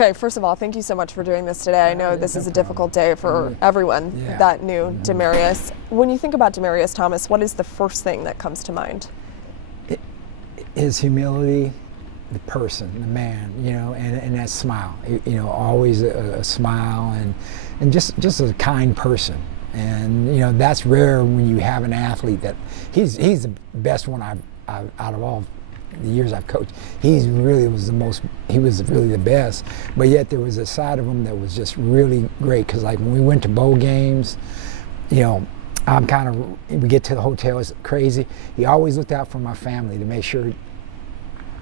Okay, first of all, thank you so much for doing this today. I know this is a difficult day for everyone that knew Demaryius. When you think about Demaryius Thomas, what is the first thing that comes to mind? His humility, the person, the man, and that smile. Always a smile and just a kind person. And that's rare when you have an athlete that he's the best one I've out of all the years I've coached. He was really the best, but yet there was a side of him that was just really great, because like when we went to bowl games, we get to the hotel, it's crazy. He always looked out for my family to make sure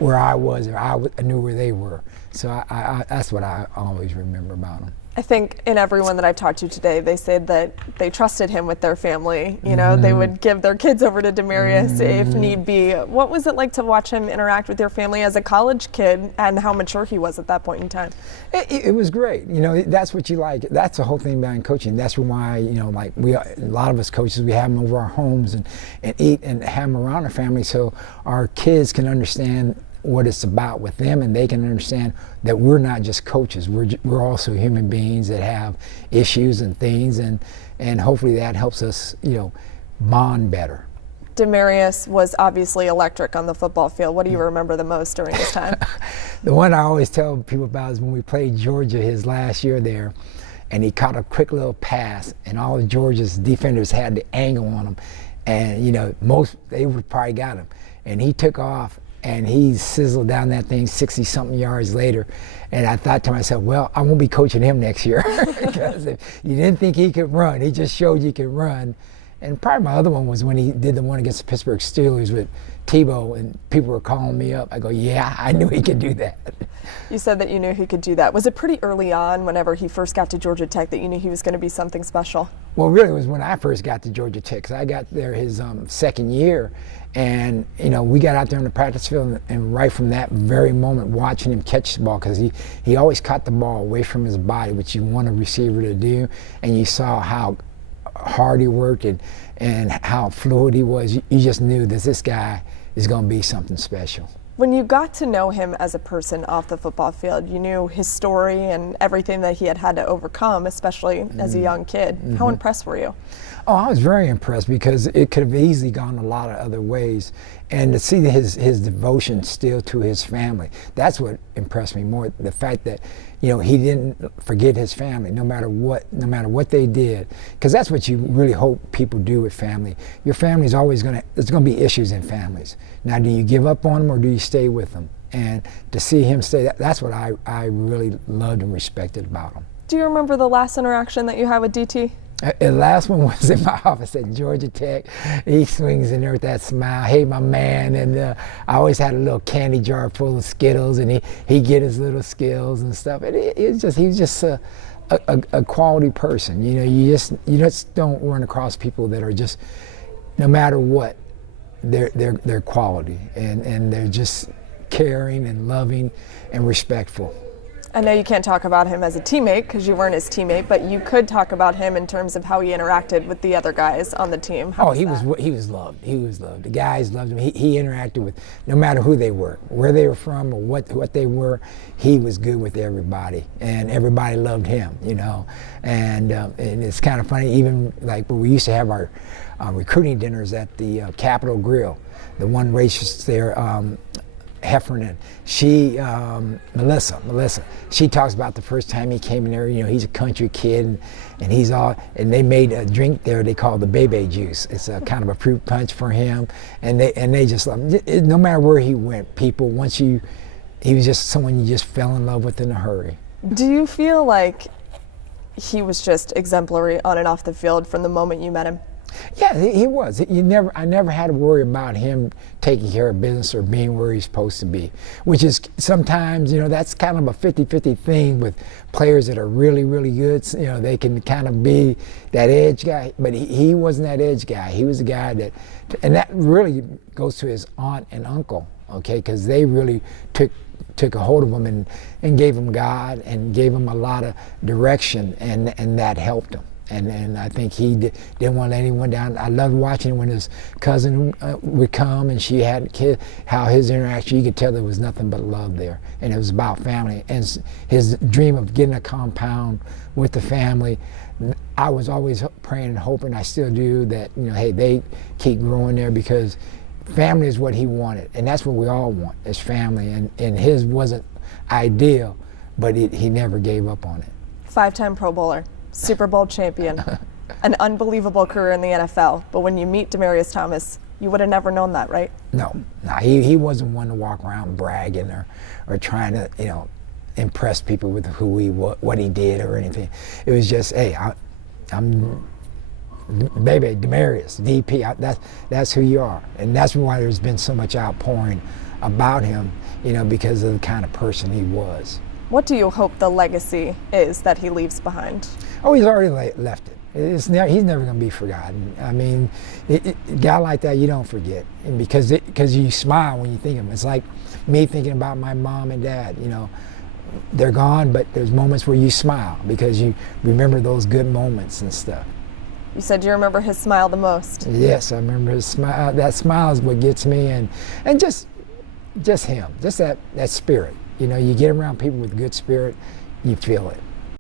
where I was, or I knew where they were. So that's what I always remember about him. I think in everyone that I've talked to today, they said that they trusted him with their family. They would give their kids over to Demaryius if need be. What was it like to watch him interact with your family as a college kid, and how mature he was at that point in time? It was great. That's what you like. That's the whole thing about coaching. That's why, a lot of us coaches, we have them over our homes and eat and have them around our family, so our kids can understand what it's about with them, and they can understand that we're not just coaches. We're also human beings that have issues and things, and hopefully that helps us, bond better. Demaryius was obviously electric on the football field. What do you remember the most during this time? The one I always tell people about is when we played Georgia his last year there, and he caught a quick little pass, and all of Georgia's defenders had the angle on him, and they would probably got him, and he took off. And he sizzled down that thing 60-something yards later. And I thought to myself, well, I won't be coaching him next year. Because if you didn't think he could run, he just showed you could run. And probably my other one was when he did the one against the Pittsburgh Steelers with Tebow, and people were calling me up. I go, yeah, I knew he could do that. You said that you knew he could do that. Was it pretty early on, whenever he first got to Georgia Tech, that you knew he was going to be something special? Well, really, it was when I first got to Georgia Tech, because I got there his second year. And, we got out there on the practice field, and right from that very moment, watching him catch the ball, because he always caught the ball away from his body, which you want a receiver to do. And you saw how hard he worked and how fluid he was. You just knew that this guy is going to be something special. When you got to know him as a person off the football field, you knew his story and everything that he had to overcome, especially as a young kid. How impressed were you? Oh, I was very impressed, because it could have easily gone a lot of other ways. And to see his devotion still to his family, that's what impressed me more. The fact that, he didn't forget his family, no matter what they did. Because that's what you really hope people do with family. Your family's always there's going to be issues in families. Now, do you give up on them, or do you stay with them? And to see him stay, that's what I really loved and respected about him. Do you remember the last interaction that you had with DT? The last one was in my office at Georgia Tech. He swings in there with that smile, hey, my man, and I always had a little candy jar full of Skittles, and he'd get his little skills and stuff. And he was just a quality person. You just don't run across people that are just, no matter what, they're quality, and they're just caring and loving and respectful. I know you can't talk about him as a teammate, because you weren't his teammate, but you could talk about him in terms of how he interacted with the other guys on the team. He was loved. He was loved. The guys loved him. He interacted with, no matter who they were, where they were from, or what they were. He was good with everybody, and everybody loved him. And it's kind of funny. Even like when we used to have our recruiting dinners at the Capitol Grill, the one racist there. Heffernan, Melissa, she talks about the first time he came in there. He's a country kid, and they made a drink there they call the Bebe juice. It's a kind of a fruit punch for him, and they just love him. No matter where he went, he was just someone you just fell in love with in a hurry. Do you feel like he was just exemplary on and off the field from the moment you met him? Yeah, he was. I never had to worry about him taking care of business or being where he's supposed to be, which is sometimes, that's kind of a 50-50 thing with players that are really, really good. They can kind of be that edge guy, but he wasn't that edge guy. He was a guy and that really goes to his aunt and uncle, okay, because they really took a hold of him and gave him God and gave him a lot of direction, and that helped him. And I think he didn't want to let anyone down. I loved watching when his cousin would come and she had kids, how his interaction, you could tell there was nothing but love there. And it was about family. And his dream of getting a compound with the family, I was always praying and hoping, I still do, that, you know, hey, they keep growing there, because family is what he wanted. And that's what we all want, is family. And his wasn't ideal, but he never gave up on it. 5-time Pro Bowler, Super Bowl champion, an unbelievable career in the NFL. But when you meet Demaryius Thomas, you would have never known that, right? No, he wasn't one to walk around bragging or trying to, you know, impress people with who what he did or anything. It was just, hey, I'm baby Demaryius, DP. That's who you are, and that's why there's been so much outpouring about him, you know, because of the kind of person he was. What do you hope the legacy is that he leaves behind? Oh, he's already left it. He's never going to be forgotten. I mean, a guy like that you don't forget, and because you smile when you think of him. It's like me thinking about my mom and dad. You know, they're gone, but there's moments where you smile because you remember those good moments and stuff. You said you remember his smile the most. Yes, I remember his smile. That smile is what gets me, and just him, just that spirit. You know, you get around people with good spirit, you feel it.